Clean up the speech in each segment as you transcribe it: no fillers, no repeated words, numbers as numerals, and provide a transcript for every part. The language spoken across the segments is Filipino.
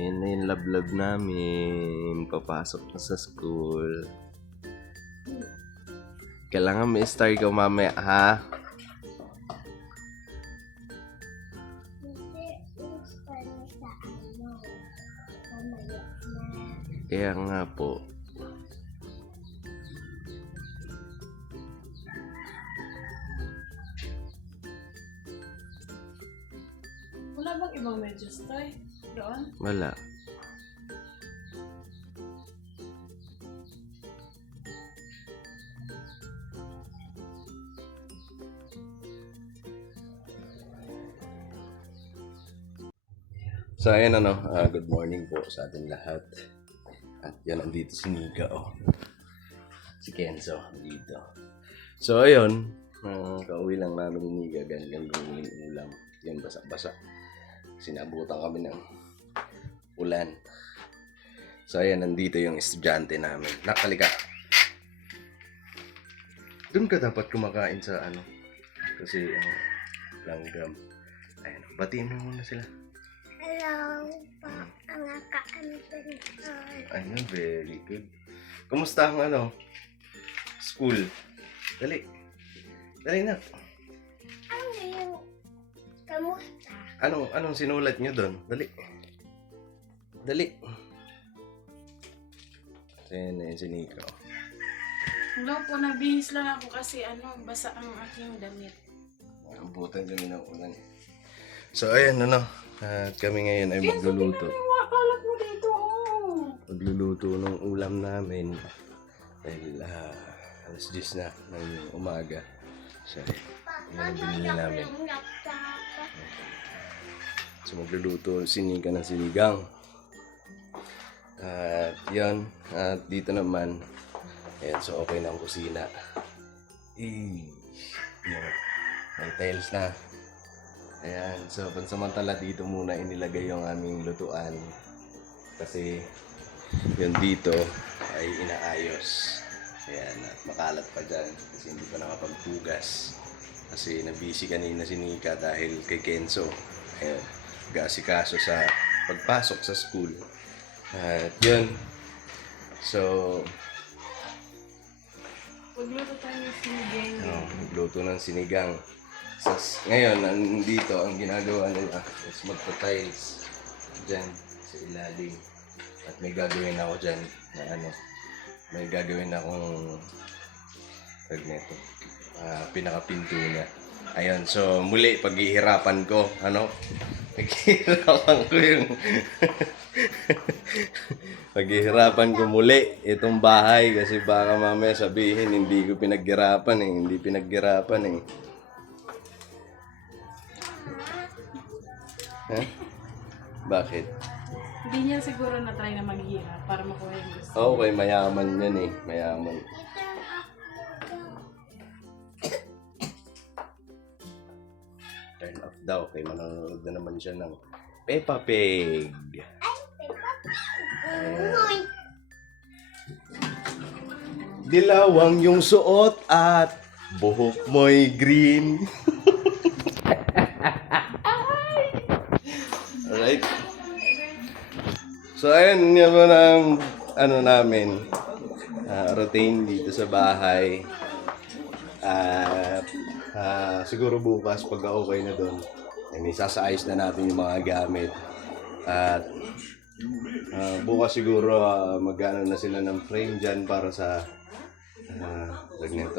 Ayan na yung love namin. Papasok na sa school. Kailangan may star ka mamaya, ha? Kaya nga po. Wala bang ibang medyas tayo? Doon? Wala. So ayan good morning po sa ating lahat. At yan, andito si Nika, si Kenzo, dito. So ayun, kauwi lang namin ni Nika, ganyan yung ulam. Yan, basa-basa. Sinabutan kami ng ulan. So ayan, nandito yung estudyante namin. Nakalika. Doon ka dapat kumakain sa kasi langgam. Ayan, batiin mo muna sila. Hello po, ang akaanton. Ayun, very good. Kumusta ang school? Dali. Dali na. Ano yung kamusta? Anong sinulat nyo doon? Dali. Dali. Ayan na yung si Nico. Hello po, nabihis lang ako kasi basa ang aking damit. Abutan kami ng ulan. So ayan at kami ngayon ay magluluto. Kalat mo dito, Magluluto ng ulam namin. Dahil alas 10 na ng umaga. So yan ang binili namin. So magluluto si Nika ng sinigang. At yan. At dito naman. Ayan, so okay na ang kusina. Yan. May tiles na. Ayan, so pansamantala dito muna inilagay yung aming lutuan. Kasi yun dito ay inaayos. Ayan, at makalat pa dyan kasi hindi pa nakapagpugas. Kasi nabisi kanina si Nika dahil kay Kenzo. Ayan, gasikaso sa pagpasok sa school. At yun. So, Pagluto tayo ng sinigang. magluto ng sinigang. So, ngayon, nandito, ang ginagawa nila is magpa-tiles dyan sa ilalim. At may gagawin ako dyan na may gagawin akong pinakapinto niya. Ayun, so muli, paghihirapan ko, paghihirapan ko yung paghihirapan ko muli itong bahay kasi baka mamaya sabihin hindi ko pinaghirapan hindi pinaghirapan Huh? Bakit? Hindi niya siguro na-try na maghihirap para makuha yung gusto. Okay, mayaman yan mayaman. Turn off daw, kay manonood na naman siya ng Peppa Pig. Dilawang yung suot at buhok mo'y green. Alright. So ayun, yun ang namin routine dito sa bahay. At siguro bukas pag okay na doon, may sasaayos na natin yung mga gamit. At bukas siguro mag-ano na sila ng frame dyan para sa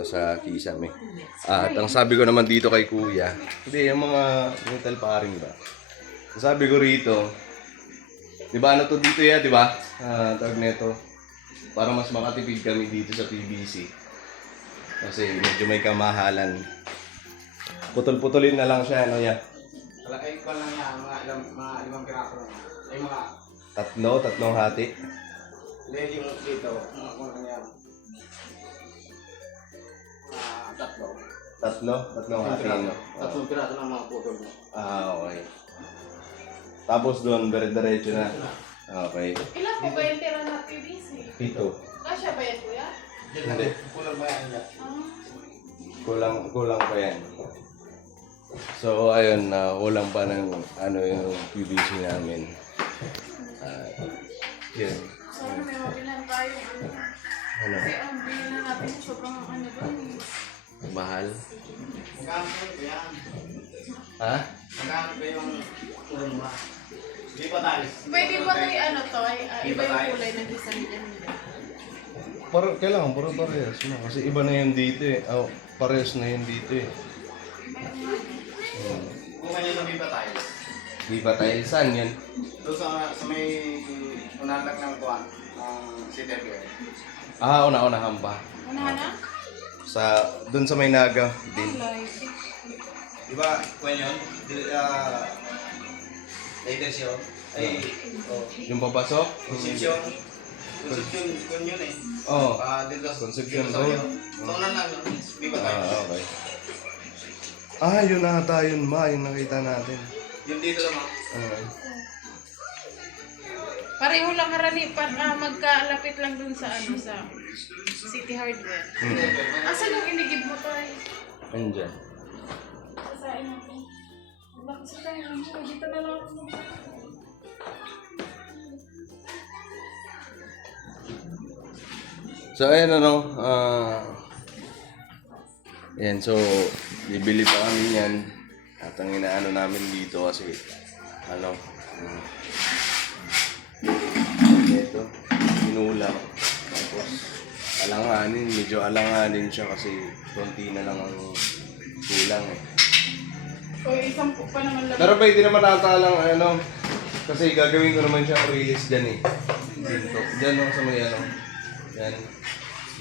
sa kisame. At ang sabi ko naman dito kay Kuya, hindi, yung mga metal paring ba? Sabi ko rito, di ba to dito di ba? Tawag nito, para mas makatipid kami dito sa PVC. Kasi medyo may kamahalan. Putol-putulin na lang siya, Ay, ko lang na, mga 5 piraso lang. Ay, mga... tatlong hati. Hindi, yung dito, mga kulang yan. Tatlong hati, no? Tatlong piraso lang mga putol mo. Okay. Tapos doon, dire-diretso na. Okay. Ilan po ba yung tira na PVC? 7. Kasya ba yan, kuya? Hindi. Kulang ba yan? Kulang pa yan. So, ayun, kulang pa ng yung PVC namin. Yun. Sana may mabilan tayo. Ano? Kasi ang bilan natin sobrang ano doon. Mahal? Magkano po yan? Ha? Magkano po yung urong ba? Hindi pa tayo. Pwede ba tayo ano to? Iba yung kulay ng design dyan. Kailangan parehas na. Kasi iba na yun dito eh. Oh, parehas na yun dito eh. Kung kanya sabi pa tayo. Di ba tayo? Saan yun? Doon sa may unalag ng kuwan. Ng City Fair. Una-unahan pa. Unahan na? Dun sa may Naga din. Di ba, kuwan yun? Latest yun? Ay, Yung papasok? Conception. Conception, kuwan yun eh. Oo. Dito Conception dito sa Road. iyo. Tunan lang yun. Di ba tayo? Okay. Yun ata yun ma. Yung nakita natin. Yung dito naman. Pareho lang karani, magkalapit lang dun sa ano, sa City Hardware. Asan yung inigib mo to eh? Andyan. Sasain ako. Bakit sa tayo? Dito na lang ako. So ayan yan, so bibili pa kami yan. At ang inaano namin dito kasi ito, inulam. Tapos alanganin, medyo alanganin siya kasi konti na lang ang kulang eh. O isang po pa naman lang. Pero pwede naman ata lang kasi gagawin ko naman siyang release dyan eh. Dito. Dyan sa may yan.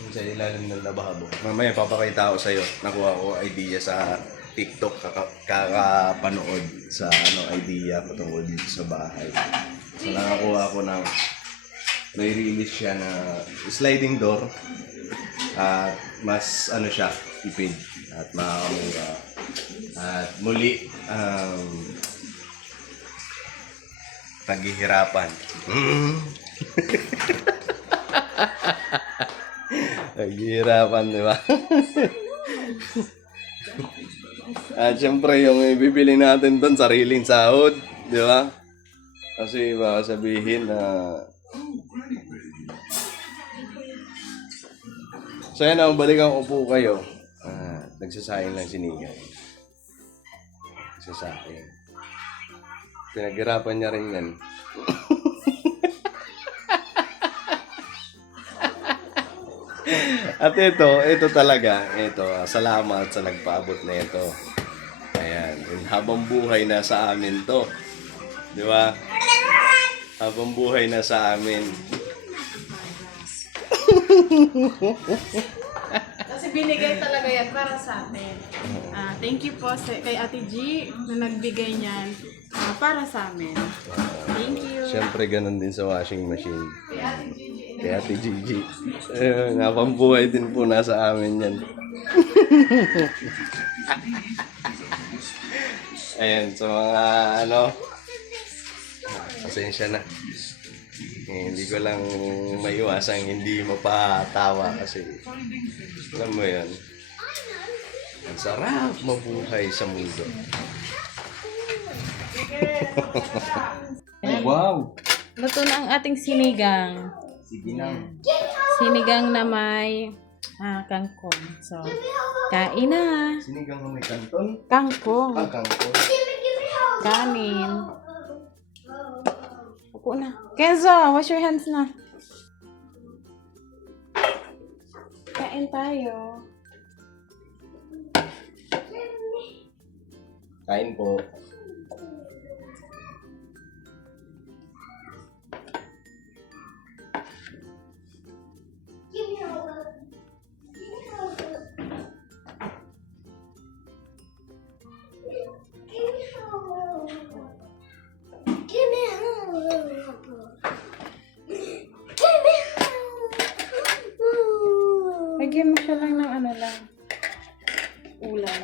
Yung sa ilalim ng lababo. Mamaya papakita ko sa'yo. Nakuha ko idea sa TikTok kakapanood sa idea patungkol dito sa bahay. So nakakuha ko ng may release siya na sliding door at mas siya tipid at makakamura. At muli paghihirapan. Paghihirapan, di ba? At syempre yung ibibili natin doon sariling sahod, di ba? Kasi baka sabihin na so yan, balikan ko po kayo. Nagsasayang lang sinigang. Nagsasayang. Pinaghirapan niya rin yan. At ito talaga, salamat sa nagpaabot na ito. Ayan, habang buhay na sa amin to. Di ba? Habang buhay na sa amin. Kasi binigay talaga yan para sa atin. Thank you po kay Ate G na nagbigay niyan para sa amin. Thank you. Siyempre, ganun din sa washing machine. Kay Ate Gigi. Kaya Ate Gigi. Napambuhay din po nasa amin yan. Ayan, so mga pasensya na. Hindi ko lang maiwasang hindi mapatawa kasi alam mo yan. Ang sarap mabuhay sa mundo. Oh, wow! Luto na ang ating sinigang. Sige na. Sinigang na may kangkong. So, kain na. Sinigang na may kanton? Kangkong. Kangkong. Kanin. Upo na. Kenzo, wash your hands na. Kain tayo. Kain po. Lagyan mo siya lang ng ulam.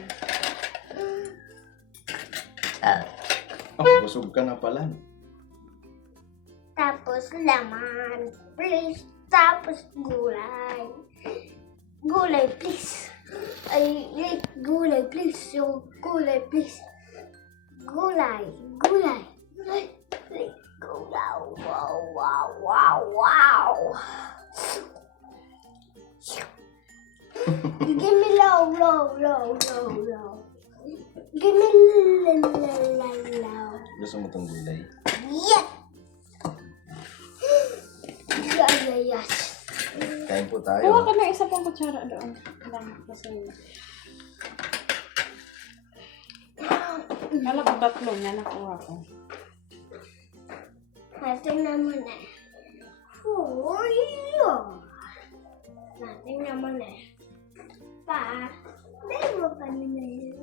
Busog ka na pala. Tapos laman, please. Tapos gulay. Gulay, please. I like gulay, please. So, gulay, please. Gulay. Gulay. Gulay, please. Go wow, wow, wow, wow, wow. Give me low, low, low, low, low. Give me low. Gusto mo itong gulay? Yeah. Yes. Kain po Kuha tayo. ka ng isa pang kutsara doon. Lang, kasi kala ko tatlo niya nakuha ko. Natin naman eh. Korea. Natin naman eh. Pa, dahil mo pa nila.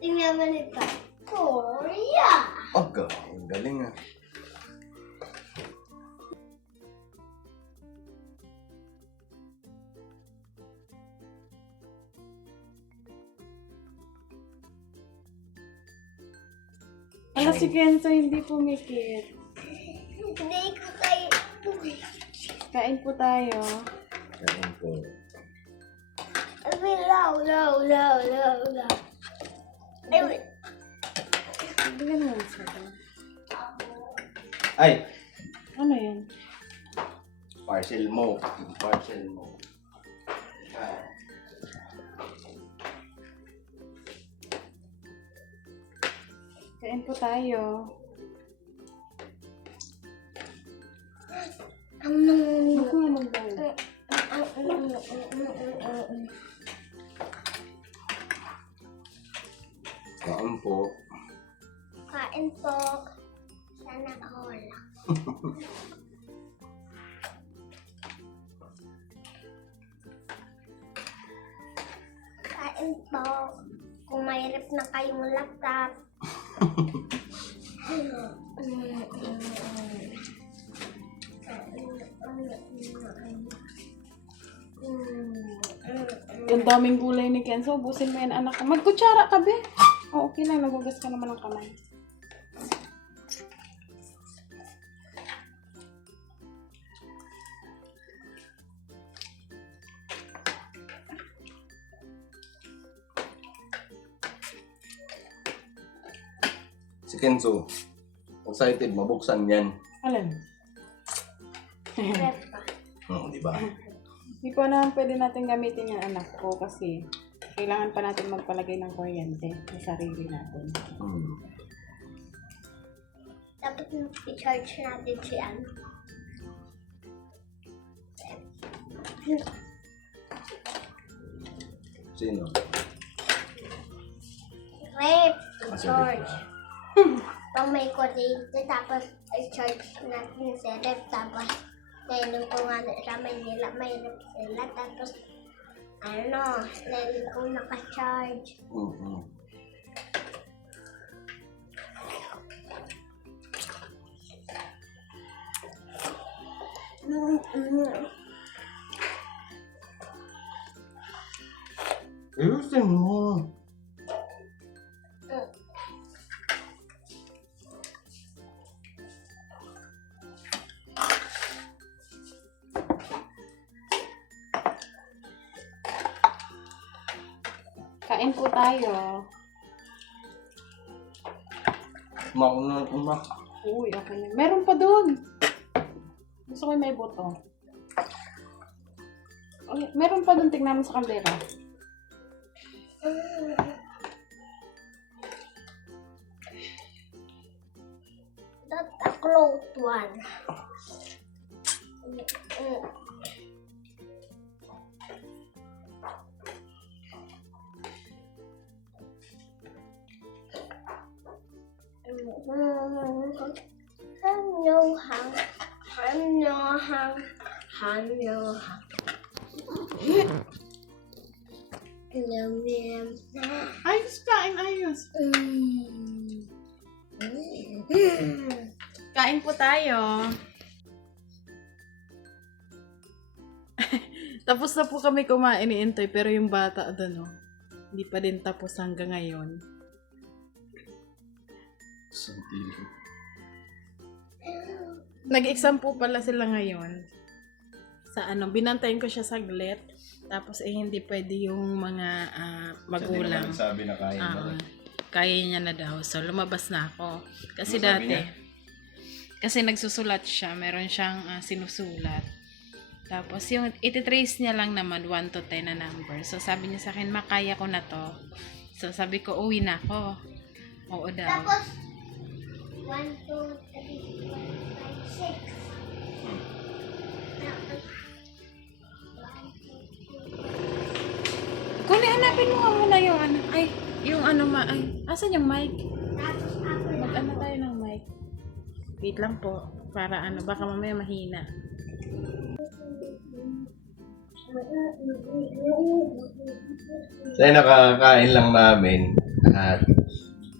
Tingnan mo nito. Korea. Oh, ang galing ah. Ala si Kenzo hindi pumikit. Hindi ko kayo. Kain po tayo. Kain po. Low, low, low, low, low. Ay, wait. Bigyan mo sa akin. Ay! Ano yun? Parcel mo. Parcel mo. Ah. Kain po tayo. Huwag ko nga magbawa. Kain po. Kain po. Sana all. Kain po. Kung mahirap na kayong laptop. Ang daming gulay ni Kenzo. Ubusin mo yan, anak ko. Magkutsara ka, be. Oh, okay lang. Nagugas ka naman ng kamay. Si Kenzo. Excited, mabuksan yan. Alam. Prep pa. Di ba? Hindi pa naman pwede natin gamitin yung anak ko kasi kailangan pa natin magpalagay ng kuryente sa sarili natin. Dapat i-charge natin si ano. Sino? Rep. Ah, Charge. Pag may kuryente, tapos i-charge natin si Rep. Tapos, nainom ko nga sa Manila, may Rep sila. Tapos, ano, nainom ko naka-charge. Ayusin mo. Kain po tayo. Mauna na umak. Uy, okay na. Meron pa doon. Gusto ko yung may buto. Okay, meron pa doon. Tignan mo sa kaldera. That's a close one. Ayos kain, ayos. Kain po tayo. Tapos na po kami kumain ni Intoy, pero yung bata doon, hindi pa din tapos hanggang ngayon. Santilo. Nag-exam po pala sila ngayon. Sa ano, binantayin ko siya saglit. Tapos hindi pwede yung mga magulang. Sabi na kaya na. Kaya niya na daw. So lumabas na ako. Kasi Ano sabi dati, niya? Kasi nagsusulat siya, meron siyang sinusulat. Tapos yung ititrace niya lang naman 1 to 10 na number. So sabi niya sa akin, makaya ko na to. So sabi ko, uwi na ako. Oo daw. Tapos, 1, 2, 3, 4, 5, 6. Tapos, 1, 2, 3. Kunin, hanapin mo nga muna yung ano. Ay, yung ano ay, asan yung mic? Tapos ako na. Mag-ano tayo ng mic? Wait lang po. Para ano, baka mamaya mahina. So, nakakain lang namin. At,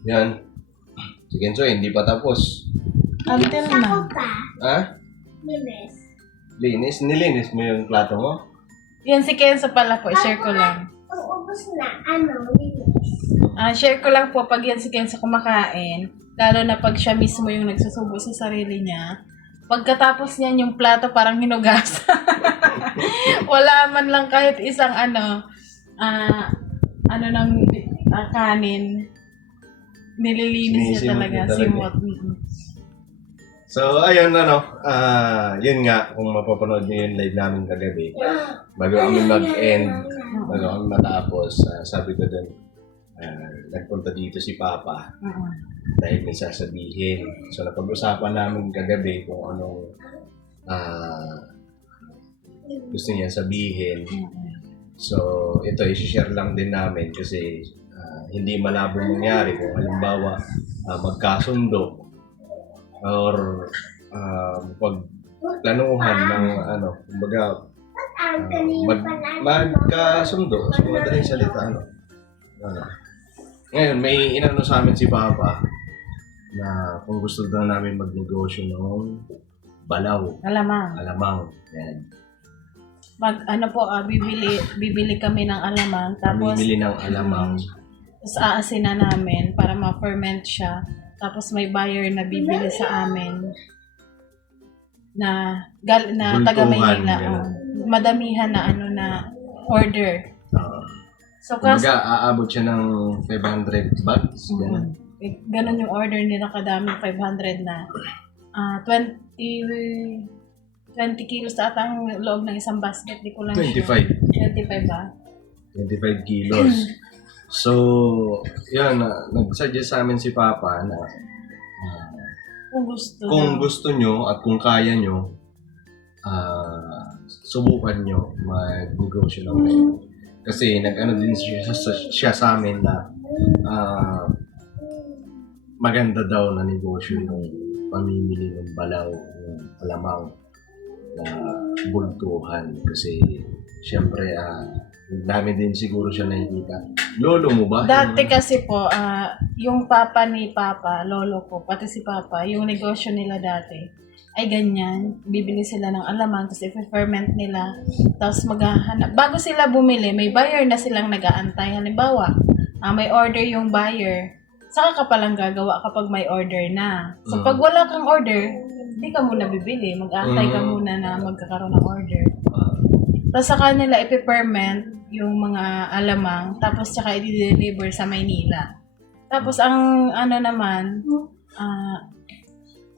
yun. Si Kenzo, hindi pa tapos. Until Ako na. pa. Ha? Linis. Linis? Nilinis mo yung plato mo? Yan si Kenzo pala po. Share ko lang. Kung ubos na, linis. Share ko lang po pag yan si Kenzo kumakain. Lalo na pag siya mismo yung nagsusubo sa sarili niya. Pagkatapos niyan yung plato parang hinugasan. Wala man lang kahit isang ng kanin. Nililinis niya Sinisimot talaga. niya talaga. Simot. So, ayun, yun nga, kung mapapanood nyo yung live namin kagabi, bago kami mag-end, bago kami matapos, sabi ko dun, nagpunta dito si Papa dahil may sasabihin. So, napag-usapan namin kagabi kung anong gusto niya sabihin. So, ito, i-share lang din namin kasi hindi malabong mangyari kung halimbawa magkasundo or pagplanuhan ng kumbaga magkasundo sa madaling salita ngayon may inano sa amin si Papa na kung gusto daw namin magnegosyo ng balaw, alamang. Yan. Bibili kami ng alamang, tapos Mamimili ng alamang. tapos aasinan namin para ma-ferment siya. Tapos may buyer na bibili sa amin na taga Bultuhan, Maynila. ganun. Madamihan na na order. So kasi Kumbaga, aabot siya ng 500 bags. Ganun. ganun yung order nila, kadami, 500 na. 20 kilos ata ang loob ng isang basket. Di ko lang 25. sure. 25 ba? 25 kilos. So, yun, nag-suggest sa amin si Papa na kung gusto nyo at kung kaya nyo, subukan nyo mag-negosyo ng ganyan. Kasi nag-ano din siya sa amin na maganda daw na negosyo yung pamimili ng balaw, ng alamang na bultuhan. Kasi syempre, dami din siguro siya nakikita. Lolo mo ba? Dati kasi po, yung papa ni Papa, lolo ko, pati si Papa, yung negosyo nila dati, ay ganyan. Bibili sila ng alamang, tapos i-ferment nila, tapos maghahanap. Bago sila bumili, may buyer na silang nag-aantay. Halimbawa, may order yung buyer, saka ka palang gagawa kapag may order na. So, pag wala kang order, hindi ka muna bibili. Mag-aantay ka muna na magkakaroon ng order. Tapos sa kanila ipiperment yung mga alamang, tapos tsaka i-deliver sa Maynila. Tapos ang naman,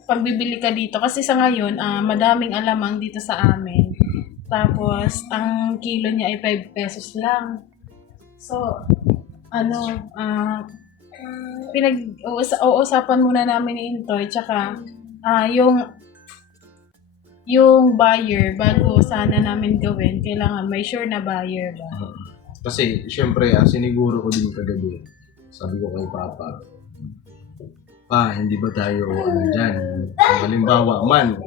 pag bibili ka dito, kasi sa ngayon, madaming alamang dito sa amin. Tapos ang kilo niya ay 5 pesos lang. So, uusapan muna namin ni Intoy, tsaka yung buyer, bago sana namin gawin, kailangan may sure na buyer ba? Kasi, syempre, siniguro ko din kagabi. Sabi ko kay Papa, hindi ba tayo dyan? Kung halimbawa man,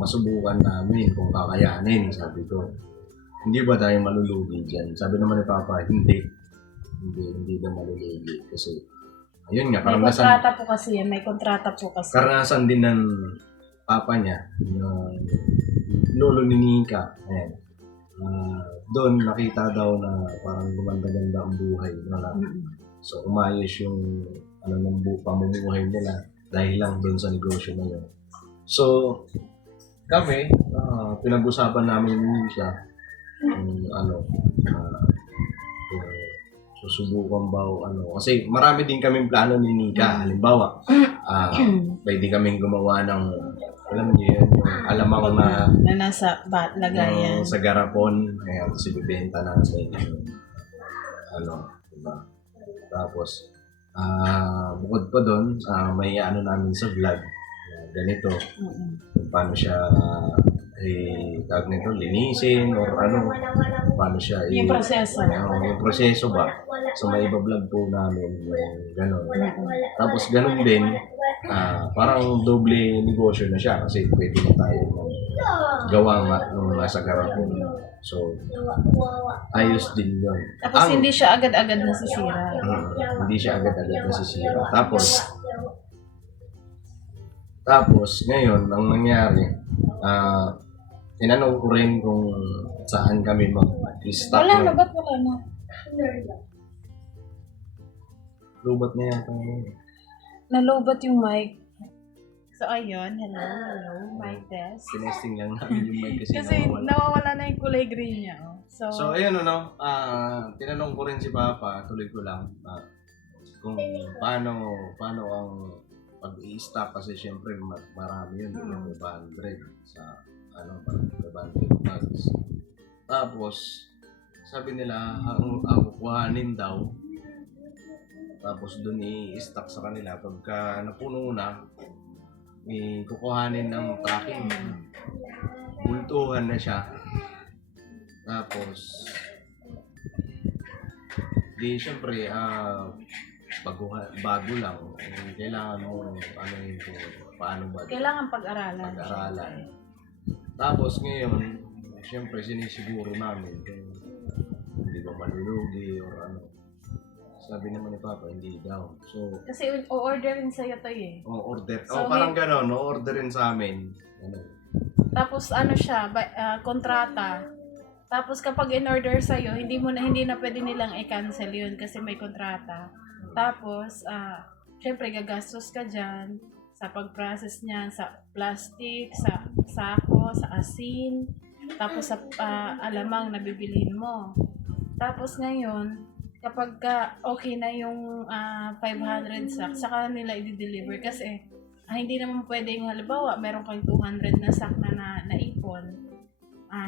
masubukan namin kung kakayanin, sabi ko. Hindi ba tayo malulugi dyan? Sabi naman ni Papa, hindi na malulugi. Kasi, ayun nga, May kontrata po kasi yan, karanasan din ng Papa niya, lolo ni Nika. Ayan. Doon nakita daw na parang gumanda-ganda ang buhay nila. So umayos yung pamumuhay nila dahil lang doon sa negosyo na yun. So kami, pinag-usapan namin siya kung susubukan ba o kasi marami din kaming plano ni Nika. Halimbawa, pwede kaming gumawa ng, alam niyo yun, yung alamang na Na nasa lagayan. sa garapon. Ayan, tapos ibibenta namin. Diba? Tapos, bukod pa doon, may ano namin sa vlog. Ganito, Mm-mm. kung paano siya tawag nito, linisin or ano, paano siya Yung proseso. yung proseso ba. So may iba-vlog po namin yung gano'n. Tapos gano'n din, parang doble negosyo na siya kasi pwede na tayo gawa nga nung nasa garapon. So, ayos din yun. Tapos hindi siya agad-agad nasisira. Hindi siya agad-agad nasisira. Tapos, ngayon, ang nangyari, tinanong ko rin kung saan kami mag-stop. Wala na, ba't wala na? Lubat na yata yun. Nalobat yung mic. So, ayun. Hello, mic test. Tinesting lang namin yung mic kasi Kasi nawawala. nawawala na yung kulay green niya. Oh. So, ayun tinanong ko rin si Papa, tuloy ko lang, kung paano ang pag-i-stock kasi syempre marami yun, 500 sa parang 500 bags. Tapos, sabi nila, ang kukuhanin daw, tapos doon i-stock sa kanila. Pagka napuno na, kukuhanin ng tracking. Bultuhan na siya. Tapos, di syempre, bago lang, kailangan mo, paano ba? Kailangan pag-aralan. Tapos ngayon, syempre sinisiguro namin kung hindi ba malulugi or ano. Sabi naman ni Papa, hindi daw. So, Kasi o-orderin sa'yo to eh. order. So, Parang gano'n, orderin sa amin. Tapos ano siya, kontrata. Tapos kapag in-order sa'yo, hindi na pwede nilang i-cancel yun kasi may kontrata. Tapos, syempre gagastos ka dyan sa pag-process niya, sa plastic, sa sako, sa asin, tapos sa alamang na bibilhin mo. Tapos ngayon, kapag okay na yung 500 sacks, saka nila i-deliver kasi hindi naman pwedeng halimbawa meron kang 200 na sack na naipon,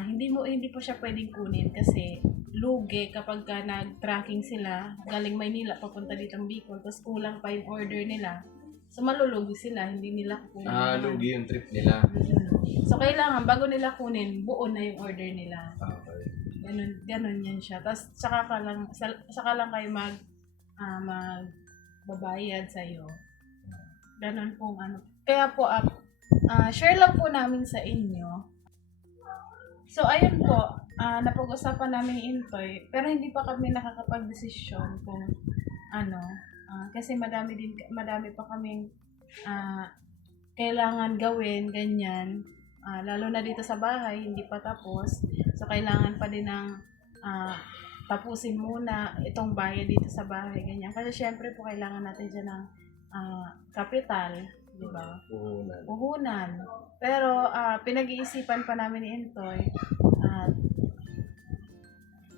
hindi po siya pwedeng kunin kasi lugi kapag nag-tracking sila galing Maynila papunta dito ng Bicol tapos kulang pa yung order nila, so malulugi sila, hindi nila kunin. Lugi yung trip nila. So kailangan bago nila kunin, buo na yung order nila. Okay. Ganun yan siya. Tapos saka lang kayo magbabayad sa'yo. Ganun pong ano. Kaya po, share lang po namin sa inyo. So, ayun po, napag-usapan namin yung Intoy, pero hindi pa kami nakakapag-desisyon kung ano, kasi madami pa kaming kailangan gawin, ganyan. Lalo na dito sa bahay, hindi pa tapos. So, kailangan pa din ng tapusin muna itong bayad dito sa bahay, ganyan. Kasi syempre po, kailangan natin dyan ng kapital, di ba? Puhunan. Pero, pinag-iisipan pa namin ni Intoy,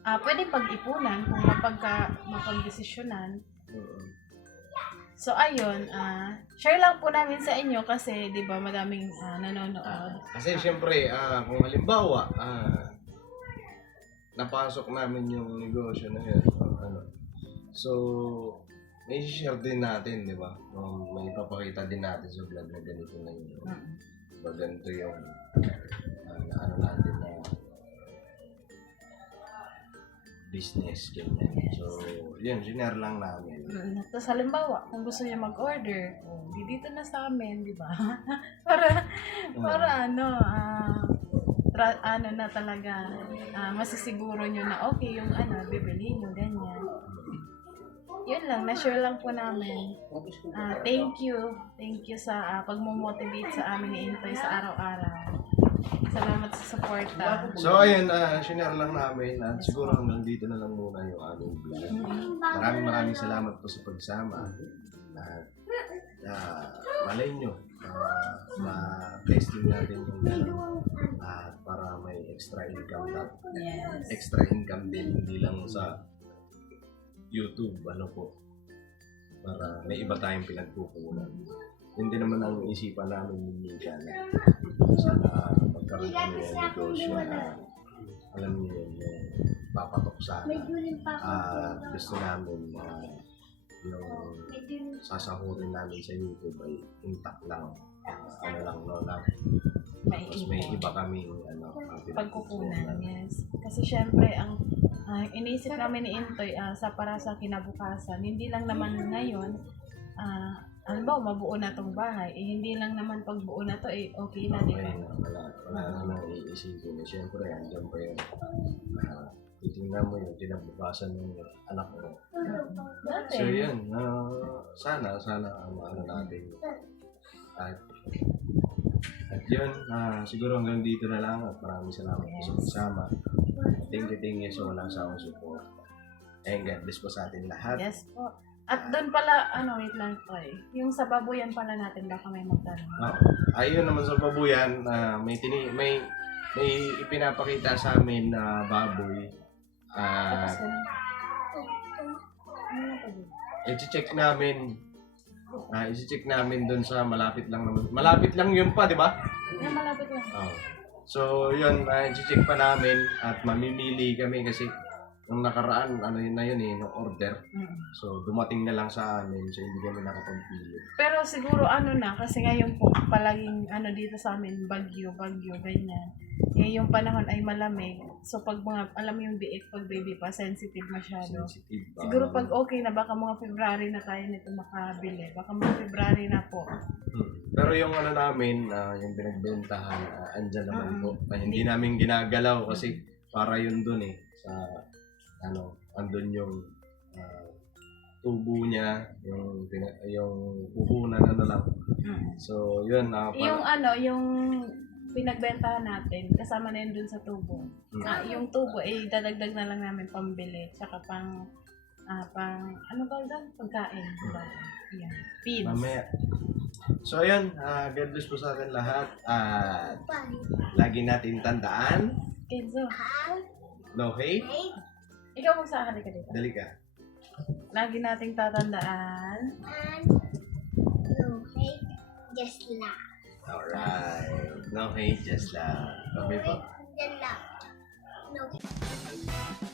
pwede pag-ipunan kung mapag-desisyonan. So, ayun, share lang po namin sa inyo kasi, di ba, madaming nanonood. Kasi syempre, kung halimbawa, napasok namin yung negosyo na yun, so, may share din natin, di ba? May papakita din natin sa vlog na ganito na yun. Diba, ganito yung, natin na business, ganyan. So, yun, sinare lang namin. Tapos halimbawa, kung gusto niya mag-order, dito na sa amin, di ba? para na talaga, masisiguro nyo na okay yung bibili nyo, ganyan. Yun lang, na-share lang po namin. Thank you sa pagmomotivate sa amin ni Intoy sa araw-araw. Salamat sa suporta. So, ayun, sinare lang namin at siguro hanggang dito na lang muna yung aming vlog. Maraming salamat po sa pagsama. At malay nyo, ma-testing natin yung para may extra income na. Yes. Extra income din, hindi lang sa YouTube, ano po. para may iba tayong pinagkukunan. Hindi naman ang isipan namin minsan na sana magkaroon kami ng negosyo na alam niyo yun, yung papatok sana. Gusto namin yung sasahurin namin sa YouTube ay intact lang. Ano lang, no lang. Tapos may iba kaming ang Pagkukunan, yes. Kasi syempre, ang inisip namin ni Intoy para sa kinabukasan, hindi lang naman ngayon, halimbawa mabuo na tong bahay, hindi lang naman pagbuo na to, okay na, di ba? Wala namang iisipin. Siyempre, andyan pa yun. Titingnan mo yung kinabukasan ng anak mo. Dati. So yun, sana ano natin. At yun, siguro hanggang dito na lang at maraming salamat po sa kasama. Thank you so wala sa akong support. And God bless po sa atin lahat. Yes po. At doon pala, wait lang po yung sa babuyan pala natin, baka may magtanong. Ayun naman sa babuyan, may ipinapakita sa amin na baboy. Tapos ganun. Ano na po dun? I-check namin doon sa malapit lang naman. Malapit lang yun pa, di ba? Malapit lang. So, yun, i-check pa namin at mamimili kami kasi nung nakaraan, yung order. So, dumating na lang sa amin, so hindi kami nakapagpili. Pero siguro kasi ngayon po, palaging dito sa amin, bagyo, ganyan. Yung panahon ay malamig. So, pag alam mo yung biik, pag baby pa, sensitive masyado. Sensitive ba? Siguro pag okay na, baka mga February na tayo nito makabili. Baka mga February na po. Pero yung namin, yung pinagbentahan, andyan naman po. Hindi namin ginagalaw kasi para yun dun sa andun yung tubo niya, yung puhunan lang. So, yun. Yung pinagbentahan natin, kasama na yun dun sa tubo. Yung tubo, dadagdag na lang namin pambili, tsaka pang pagkain. Diba? Yan. Feeds. Mamaya. So, ayun. God bless po sa atin lahat. At lagi natin tandaan, Kenzo, no hate. ikaw magsahali ka dito. Dali ka. Lagi nating tatandaan. And no hate, just laugh. Alright. No hate, just love. Okay po. Just laugh. No hate.